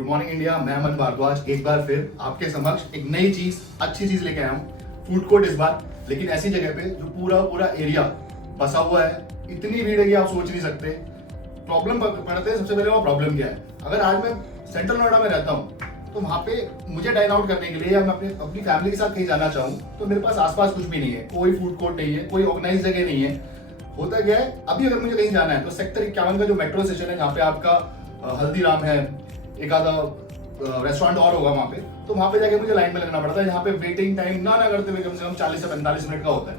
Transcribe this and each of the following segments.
Good morning India. मैं अमन भारद्वाज एक बार फिर आपके समक्ष एक नई चीज, अच्छी चीज लेके आया हूँ। फूड कोर्ट इस बार, लेकिन ऐसी जगह पे जो पूरा पूरा एरिया बसा हुआ है। इतनी भीड़ है कि आप सोच नहीं सकते। प्रॉब्लम पड़ते हैं, सबसे पहले वो प्रॉब्लम क्या है। अगर आज मैं सेंट्रल नोएडा में रहता हूँ तो वहाँ पे मुझे डाइन आउट करने के लिए या मैं अपनी फैमिली के साथ कहीं जाना चाहूँ तो मेरे पास आसपास कुछ भी नहीं है, कोई फूड कोर्ट नहीं है, कोई ऑर्गेनाइज जगह नहीं है। होता क्या है, अभी अगर मुझे कहीं जाना है तो सेक्टर 51 का जो मेट्रो स्टेशन है, जहाँ पे आपका हल्दीराम है, एक आधा रेस्टोरेंट और होगा वहाँ पे, तो वहाँ पे जाके मुझे लाइन में लगना पड़ता है। यहाँ पे वेटिंग टाइम ना करते हुए कम से कम 40 से 45 मिनट का होता है।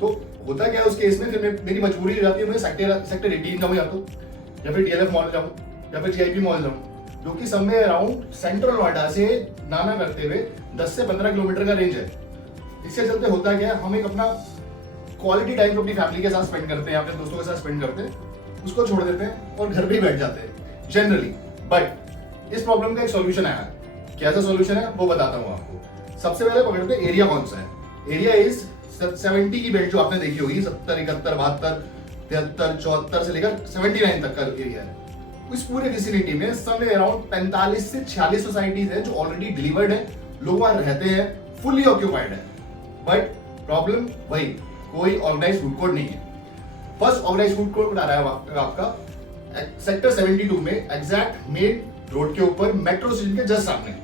तो होता क्या है, उस केस में फिर मेरी मजबूरी हो जाती है, मुझे सेक्टर 18 जाऊँ या फिर DLF मॉल जाऊँ या फिर GIP मॉल जाऊँ, जो कि समय अराउंड सेंट्रल नोएडा से नाना करते हुए 10 से 15 किलोमीटर का रेंज है। इसके चलते होता क्या है, हम एक अपना क्वालिटी टाइम अपनी फैमिली के साथ स्पेंड करते हैं, अपने दोस्तों के साथ स्पेंड करते हैं, उसको छोड़ देते हैं और घर पे ही बैठ जाते हैं जनरली। बट इस प्रॉब्लम का एक सॉल्यूशन आया है। कैसा सॉल्यूशन है वो बताता हूँ आपको। सबसे पहले पकड़ते हैं एरिया कौन सा है। एरिया इज 70 की बेल्ट जो आपने देखी होगी, 70, 71, 72, 73, 74 से लेकर 79 तक का एरिया है। इस पूरे विसिनिटी में समय अराउंड 45 से 46 सोसाइटीज है जो ऑलरेडी डिलीवर्ड है, लोग वहां रहते हैं, फुल्ली ऑक्यूपाइड है। बट प्रॉब्लम वही, कोई ऑर्गेनाइज फूड कोर्ट नहीं है। फर्स्ट ऑर्गेनाइज फूड कोर्ट बना रहा है आपका सेक्टर 72 में, एग्जैक्ट मेन रोड के ऊपर, मेट्रो स्टेशन के जस्ट सामने।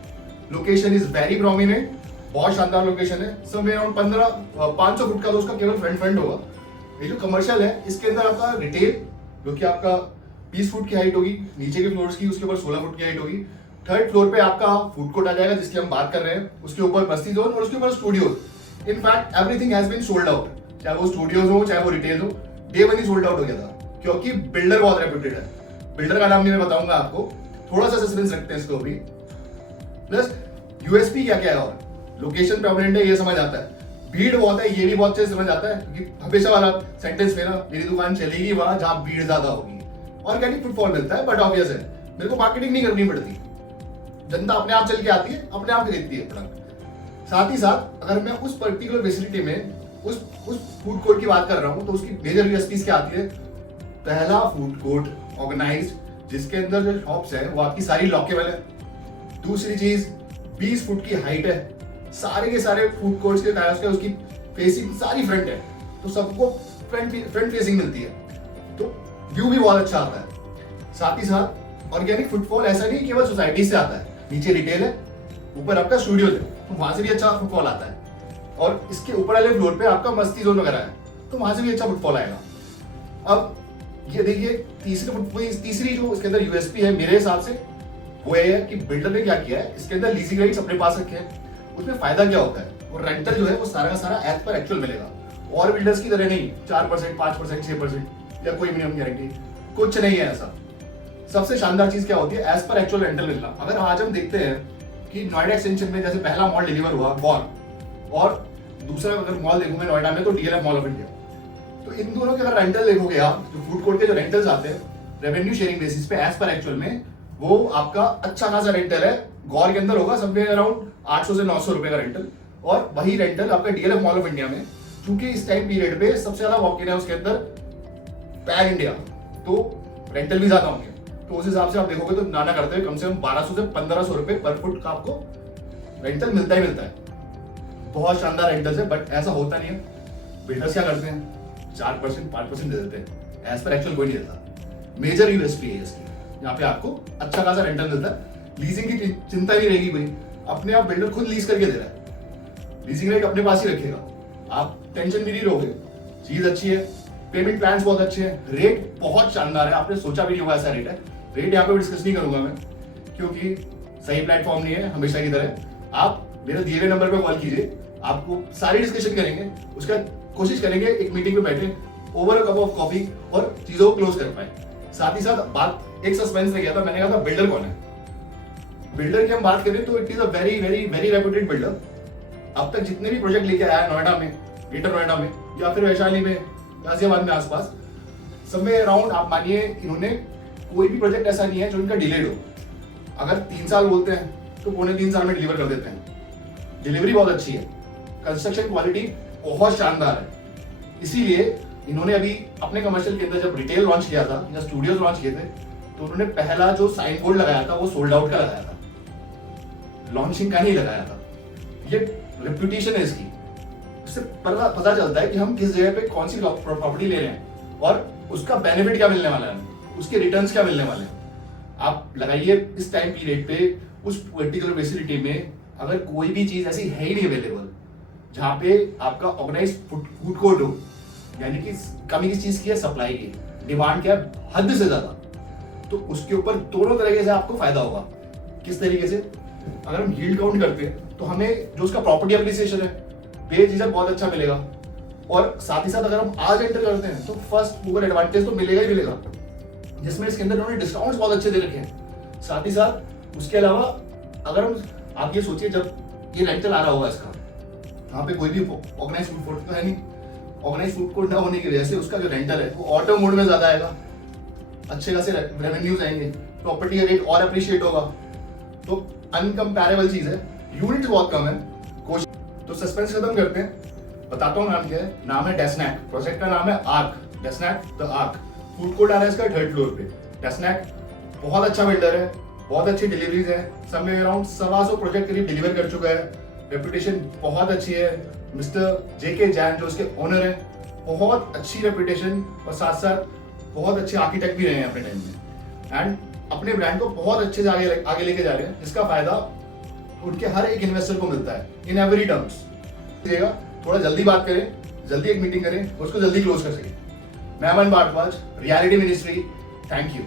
लोकेशन इज वेरी प्रोमिनेंट, बहुत शानदार लोकेशन है। सब अराउंड 500 फुट का तो उसका केवल फ्रंट होगा। ये जो कमर्शियल है, इसके अंदर आपका रिटेल जो कि आपका 20 फुट की हाइट होगी, नीचे के फ्लोर्स की उसके ऊपर 16 फुट की हाइट होगी। थर्ड फ्लोर पे आपका फूड कोर्ट आ जाएगा जिसकी हम बात कर रहे हैं, उसके ऊपर बस्ती जोन और उसके ऊपर studios. In fact everything has been sold out, चाहे वो स्टूडियोज हो चाहे वो रिटेल हो। डे 1 ही सोल्ड आउट हो गया था क्योंकि बिल्डर बहुत रेप्यूटेड है। बिल्डर का नाम नहीं मैं बताऊंगा आपको, थोड़ा सा सस्पेंस रखते हैं इसको भी। प्लस USP क्या क्या है, और लोकेशन परमानेंट है ये समझ आता है, भीड़ बहुत है ये भी बहुत अच्छे से समझ आता है, क्योंकि हमेशा वाला सेंटेंस मेरा, मेरी दुकान चलेगी वहां जहां भीड़ ज्यादा होगी। ऑर्गेनिक फुटफॉल मिलता है, बट ऑब्वियस है मेरे को मार्केटिंग नहीं करनी पड़ती, जनता अपने आप चल के आती है, अपने आप खरीदती है प्रोडक्ट। साथ ही साथ अगर मैं उस पर्टिकुलर फैसिलिटी में उस फूड कोर्ट की बात कर रहा हूँ तो उसकी मेजर USPs क्या आती है। पहला फूड कोर्ट ऑर्गेनाइज्ड, जिसके अंदर जो शॉप्स है वो आपकी सारी लॉकेबल है। दूसरी चीज, 20 फुट की हाइट है, सारे के सारे फूड कोर्ट्स के टायर्स के उसकी फेसिंग सारी फ्रंट है, तो सबको फ्रंट फेसिंग मिलती है, तो व्यू भी बहुत अच्छा आता है। साथ ही साथ ऑर्गेनिक फुटफॉल ऐसा नहीं केवल सोसाइटी से आता है, नीचे रिटेल है, ऊपर आपका स्टूडियो है, तो वहां से भी अच्छा फुटफॉल आता है। और इसके ऊपर वाले फ्लोर पे आपका मस्ती जोन वगैरह है, तो वहां से भी अच्छा फुटफॉल आएगा। अब ये देखिए, तीसरी जो इसके अंदर USP है मेरे हिसाब से, वो ये है कि बिल्डर ने क्या किया है, इसके अंदर लीजिंग राइट्स अपने पास रखे हैं। उसमें फायदा क्या होता है, और रेंटल जो है वो सारा का सारा एज पर एक्चुअल मिलेगा, और बिल्डर्स की तरह नहीं 4%, 5%, 6% या कोई मिनिमम गारंटी, कुछ नहीं है ऐसा। सबसे शानदार चीज क्या होती है, एज पर एक्चुअल रेंटल मिलना। अगर आज हम देखते हैं कि नोएडा एक्सटेंशन में जैसे पहला मॉल डिलीवर हुआ मॉल, और दूसरा अगर मॉल देखोगे नोएडा में तो DLF मॉल ऑफ इंडिया, तो इन दोनों के अगर रेंटल देखोगे आप, जो फूड कोर्ट के जो रेंटल्स आते हैं रेवेन्यू शेयरिंग बेसिस पे एज पर एक्चुअल में, वो आपका अच्छा खासा रेंटल है। गौर के अंदर होगा समवेयर अराउंड 800 से 900 रुपए का रेंटल, और वही रेंटल आपका DLF मॉल ऑफ इंडिया में, क्योंकि इस टाइम पीरियड पे सबसे ज्यादा वॉक इन है उसके अंदर पैन इंडिया, तो रेंटल भी ज्यादा होंगे। तो उस हिसाब से आप देखोगे तो नाना करते हुए कम से कम 1200 से 1500 रुपए पर फुट का आपको रेंटल मिलता ही मिलता है। बहुत शानदार रेंटल्स है, बट ऐसा होता नहीं है। बिल्डर्स क्या करते हैं, 4%, 5% दे देते हैं, एज पर एक्चुअल कोई नहीं देता। मेजर USP है इसकी, यहाँ पे आपको अच्छा खासा रेंटल मिलता है, लीजिंग की चिंता नहीं रहेगी कोई, अपने आप बिल्डर खुद लीज करके दे रहा है, लीजिंग रेट अपने पास ही रखेगा, आप टेंशन भी नहीं रहोगे, चीज अच्छी है, पेमेंट प्लान्स बहुत अच्छे हैं, रेट बहुत शानदार है, आपने सोचा भी नहीं होगा ऐसा रेट है। रेट यहाँ पे डिस्कस नहीं करूंगा मैं, क्योंकि सही प्लेटफॉर्म नहीं है, हमेशा की तरह आप मेरे दिए गए नंबर पे कॉल कीजिए, आपको सारी डिस्कशन करेंगे, उसका कोशिश करेंगे एक मीटिंग में बैठे over a cup of coffee और चीजों को क्लोज कर पाए। साथ ही साथ बात एक सस्पेंस रह गया था, मैंने कहा था बिल्डर कौन है। बिल्डर की हम बात करें तो it is a very very very reputed builder. अब तक जितने भी प्रोजेक्ट लेके आया नोएडा में, ग्रेटर नोएडा में या फिर वैशाली में, गाजियाबाद में आसपास, सब में अराउंड आप मानिए इन्होंने कोई भी प्रोजेक्ट ऐसा नहीं है जो इनका डिलेड हो। अगर 3 साल बोलते हैं तो 3.25 साल में डिलीवर कर देते हैं। डिलीवरी बहुत अच्छी है, कंस्ट्रक्शन क्वालिटी बहुत शानदार है। इसीलिए इन्होंने अभी अपने कमर्शियल के अंदर जब रिटेल लॉन्च किया था या स्टूडियोज लॉन्च किए थे, तो उन्होंने पहला जो साइन बोर्ड लगाया था वो सोल्ड आउट का लगाया था, लॉन्चिंग का नहीं लगाया था। ये रेपुटेशन है इसकी, उससे पता चलता है कि हम किस जगह पे कौन सी प्रॉपर्टी ले रहे हैं और उसका बेनिफिट क्या मिलने वाला है, उसके रिटर्न्स क्या मिलने वाले हैं। आप लगाइए इस टाइम पीरियड पे उस पर्टिकुलर फैसिलिटी में अगर कोई भी चीज ऐसी है ही नहीं अवेलेबल जहाँ पे आपका ऑर्गेनाइज फूड कोर्ट हो, यानी कि कमी किस चीज की है, सप्लाई की, डिमांड क्या है हद से ज्यादा, तो उसके ऊपर दोनों तरीके से आपको फायदा होगा। किस तरीके से, अगर हम यील्ड काउंट करते हैं तो हमें जो उसका प्रॉपर्टी एप्रिसिएशन है बेझिझक बहुत अच्छा मिलेगा, और साथ ही साथ अगर हम आज एंटर करते हैं तो फर्स्ट मूवर एडवांटेज तो मिलेगा ही मिलेगा, जिसमें इसके अंदर उन्होंने डिस्काउंट्स बहुत अच्छे दे रखे हैं। साथ ही साथ उसके अलावा अगर हम, आप ये सोचिए जब ये रेंटल आ रहा होगा इसका, वहाँ पे कोई भी ऑर्गेनाइज फूड कोर्ट तो है नहीं, ऑर्गेनाइज फूड कोर्ट ना होने की वजह से उसका जो रेंटल है वो ऑटो मोड में ज्यादा आएगा, अच्छे खासे रेवेन्यूज आएंगे, प्रॉपर्टी का रेट और अप्रिशिएट होगा, तो अनकंपैरेबल चीज है। यूनिट बहुत कम है, कोशिश तो सस्पेंस खत्म करते हैं, बताता हूँ नाम क्या है। नाम है डेस्नैक, प्रोजेक्ट का नाम है आर्क, डेस्नैक द आर्क। फूड कोर्ट आ रहा है इसका 3rd फ्लोर पे। डेस्नैक बहुत अच्छा बिल्डर है, बहुत अच्छी डिलीवरीज है, समय अराउंड 125 प्रोजेक्ट करीब डिलीवर कर चुका है, रेपुटेशन बहुत अच्छी है। मिस्टर जेके जैन जो उसके ओनर है, बहुत अच्छी रेपुटेशन, और साथ साथ बहुत अच्छे आर्किटेक्ट भी रहे हैं अपने टाइम में, एंड अपने ब्रांड को बहुत अच्छे से आगे लेके जा रहे हैं, जिसका फायदा उनके हर एक इन्वेस्टर को मिलता है इन एवरी टर्म्स। थोड़ा जल्दी बात करें, जल्दी एक मीटिंग करें और उसको जल्दी क्लोज कर सकें। मैं Aman Bhardwaj, reality ministry, thank you.